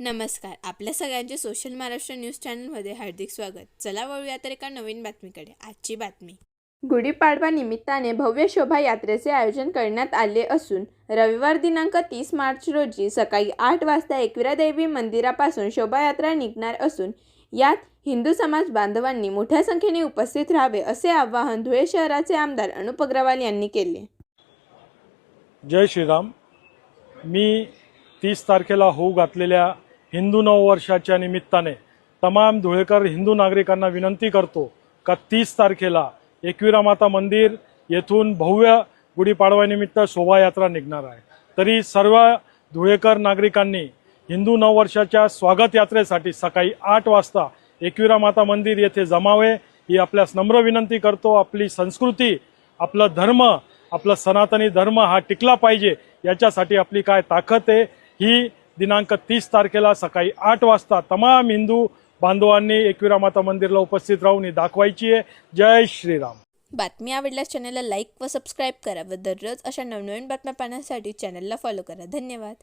नमस्कार. आपल्या सगळ्यांचे सोशल महाराष्ट्र न्यूज चॅनलमध्ये हार्दिक स्वागत. चला वळूया तर एका नवीन बातमीकडे. आजची बातमी. गुढीपाडवा निमित्ताने भव्य शोभायात्रेचे आयोजन करण्यात आले असून रविवार दिनांक 30 मार्च रोजी सकाळी 8 वाजता एकविरा देवी मंदिरापासून शोभायात्रा निघणार असून यात हिंदू समाज बांधवांनी मोठ्या संख्येने उपस्थित राहावे असे आवाहन धुळे शहराचे आमदार अनुप अग्रवाल यांनी केले. जय श्रीराम. मी 30 तारखेला होऊ घातलेल्या हिंदू नववर्षाच्या निमित्ताने तमाम धुळेकर हिंदू नागरिकांना विनंती करतो का 30 तारखेला एकविरा माता मंदिर येथून भव्य गुढीपाडव्यानिमित्त शोभायात्रा निघणार आहे. तरी सर्व धुळेकर नागरिकांनी हिंदू नववर्षाच्या स्वागत यात्रेसाठी सकाळी 8 वाजता एकविरा माता मंदिर येथे जमावे ही आपल्यास नम्र विनंती करतो. आपली संस्कृती, आपला धर्म, आपला सनातनी धर्म हा टिकला पाहिजे याच्यासाठी आपली काय ताकद आहे ही दिनांक 30 तारखेला सकाळी 8 वाजता तमाम हिंदू बांधवांनी एकविरा माता मंदिरला उपस्थित राहून ही दाखवायची आहे. जय श्रीराम. बातमी आवडल्यास चॅनलला लाईक व सबस्क्राईब करा व दररोज अशा नवनवीन बातम्या पाहण्यासाठी चॅनलला फॉलो करा. धन्यवाद.